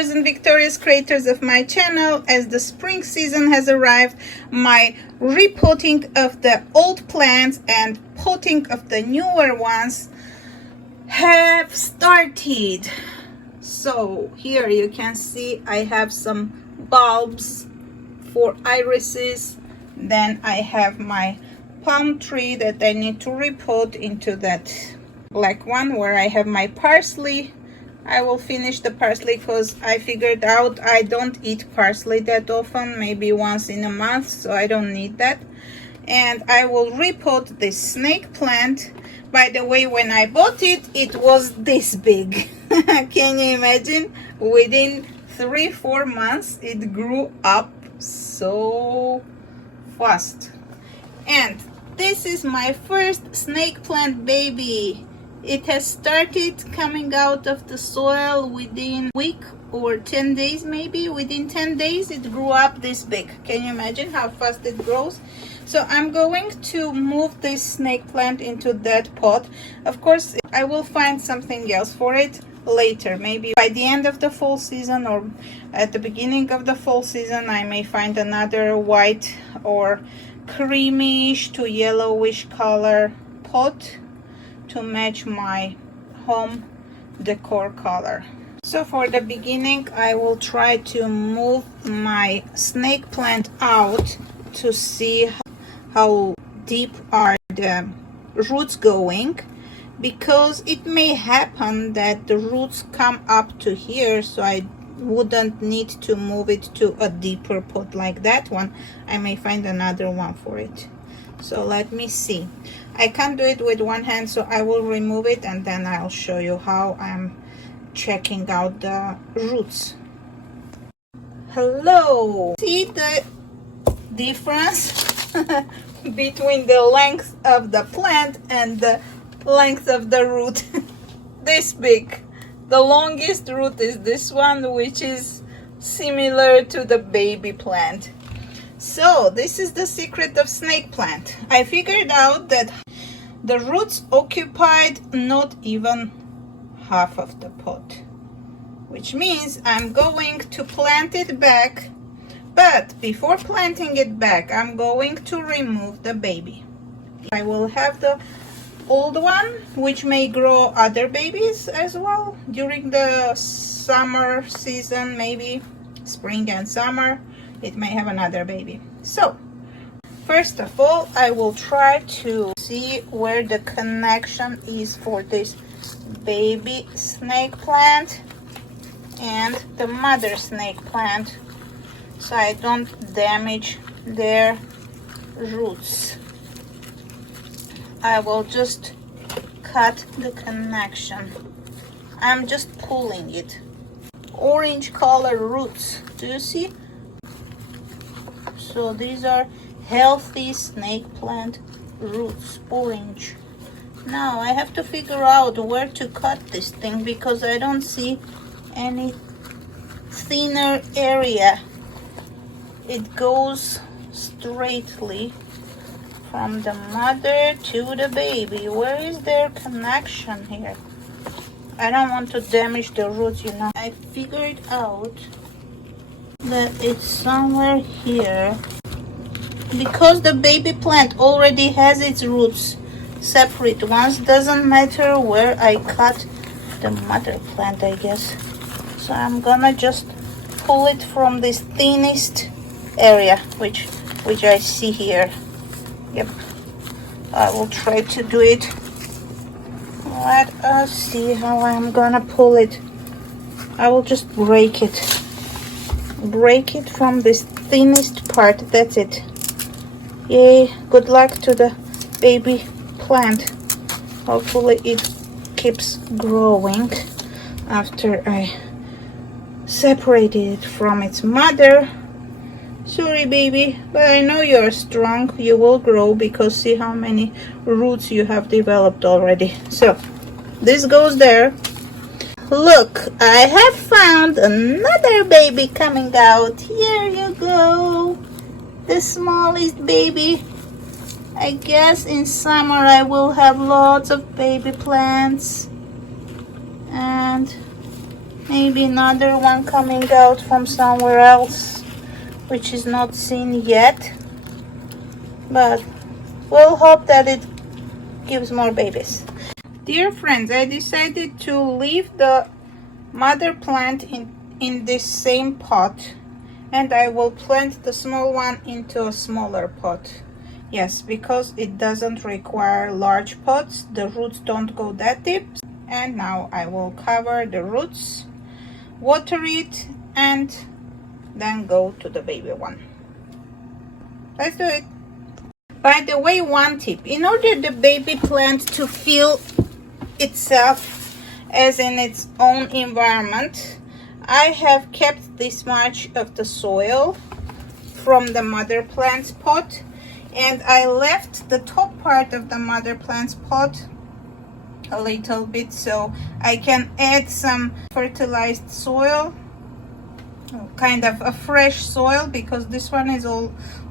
viewers and victorious creators of my channel. As the spring season has arrived, my repotting of the old plants and potting of the newer ones have started. So here you can see I have some bulbs for irises. Then I have my palm tree that I need to repot into that black one where I have my parsley. I will finish the parsley because I figured out I don't eat parsley that often, maybe once in a month, so I don't need that. And I will repot this snake plant. By the way, when I bought it, it was this big. Can you imagine? Within 3-4 months it grew up so fast. And this is my first snake plant baby. It has started coming out of the soil within a week or 10 days, maybe. Within 10 days it grew up this big. Can you imagine how fast it grows? So I'm going to move this snake plant into that pot. Of course, I will find something else for it later. Maybe by the end of the fall season or at the beginning of the fall season, I may find another white or creamish to yellowish color pot to match my home decor color. So for the beginning, I will try to move my snake plant out to see how deep are the roots going, because it may happen that the roots come up to here, so I wouldn't need to move it to a deeper pot like that one. I may find another one for it. So let me see. I can't do it with one hand, so I will remove it and then I'll show you how I'm checking out the roots. Hello! See the difference between the length of the plant and the length of the root? This big. The longest root is this one, which is similar to the baby plant. So this is the secret of snake plant. I figured out that the roots occupied not even half of the pot, which means I'm going to plant it back. But before planting it back, I'm going to remove the baby. I will have the old one, which may grow other babies as well during the summer season, maybe spring and summer. It may have another baby. So first of all, I will try to see where the connection is for this baby snake plant and the mother snake plant, so I don't damage their roots. I will just cut the connection. I'm just pulling it. Orange color roots, do you see? So these are healthy snake plant roots, orange. Now I have to figure out where to cut this thing because I don't see any thinner area. It goes straightly from the mother to the baby. Where is their connection here? I don't want to damage the roots, you know. I figured out that it's somewhere here, because the baby plant already has its roots separate ones. Doesn't matter where I cut the mother plant, I guess. So I'm gonna just pull it from this thinnest area, which I see here. Yep, I will try to do it. Let us see how I'm gonna pull it. I will just break it from this thinnest part. That's it. Yay, good luck to the baby plant. Hopefully it keeps growing after I separated it from its mother. Sorry baby, but I know you're strong. You will grow, because see how many roots you have developed already. So this goes there. Look, I have found another baby coming out. Here you go. The smallest baby. I guess in summer I will have lots of baby plants. And Maybe another one coming out from somewhere else, which is not seen yet. But we'll hope that it gives more babies. Dear friends, I decided to leave the mother plant in this same pot, and I will plant the small one into a smaller pot. Yes, because it doesn't require large pots. The roots don't go that deep. And now I will cover the roots, water it, and then go to the baby one. Let's do it. By the way, one tip: in order the baby plant to feel itself as in its own environment, I have kept this much of the soil from the mother plant's pot, and I left the top part of the mother plant's pot a little bit so I can add some fertilized soil, kind of a fresh soil, because this one is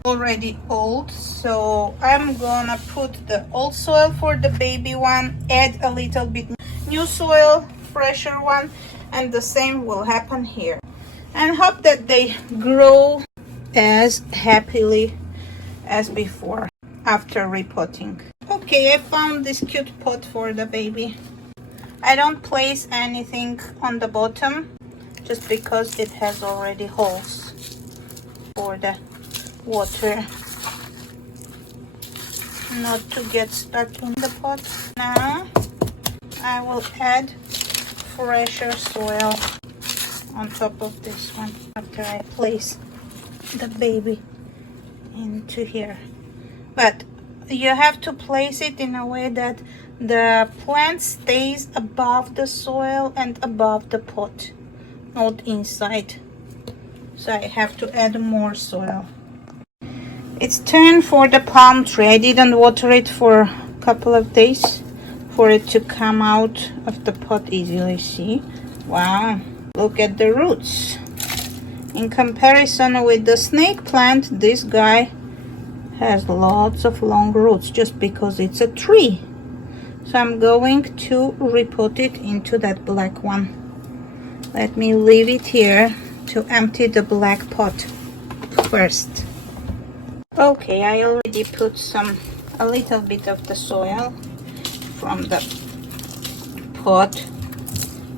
already old. So I'm gonna put the old soil for the baby one, add a little bit new soil, fresher one, and the same will happen here, and hope that they grow as happily as before after repotting. Okay, I found this cute pot for the baby. I don't place anything on the bottom just because it has already holes for the water not to get stuck in the pot. Now I will add fresher soil on top of this one after I place the baby into here. But you have to place it in a way that the plant stays above the soil and above the pot, not inside. So I have to add more soil. It's time for the palm tree. I didn't water it for a couple of days for it to come out of the pot easily. See? Wow, look at the roots. In comparison with the snake plant, this guy has lots of long roots just because it's a tree. So I'm going to repot it into that black one. Let me leave it here to empty the black pot first. Okay, I already put a little bit of the soil from the pot.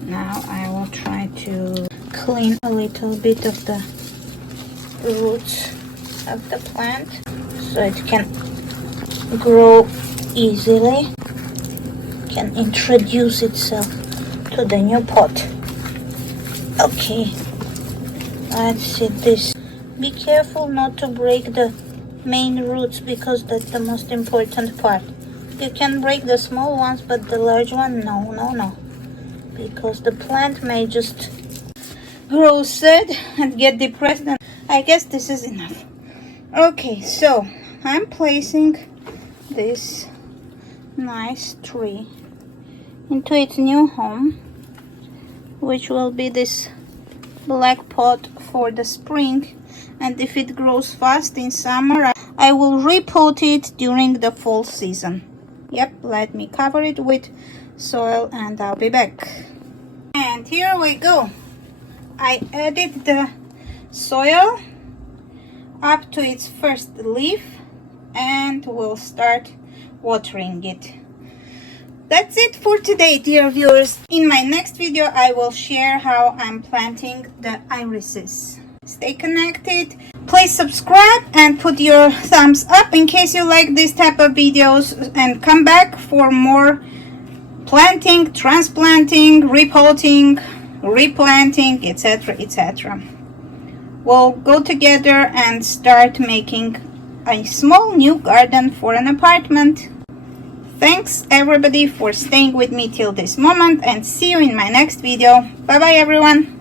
Now I will try to clean a little bit of the roots of the plant so it can grow easily, can introduce itself to the new pot. Okay, let's see this. Be careful not to break the main roots because that's the most important part. You can break the small ones, but the large one, no, because the plant may just grow sad and get depressed, and I guess this is enough. Okay, so I'm placing this nice tree into its new home, which will be this black pot for the spring, and if it grows fast in summer, I will repot it during the fall season. Yep, let me cover it with soil and I'll be back. And here we go. I added the soil up to its first leaf and we'll start watering it. That's it for today, dear viewers. In my next video, I will share how I'm planting the irises. Stay connected. Please subscribe and put your thumbs up in case you like this type of videos, and come back for more planting, transplanting, repotting, replanting, etc., etc. We'll go together and start making a small new garden for an apartment. Thanks everybody for staying with me till this moment, and see you in my next video. Bye bye everyone.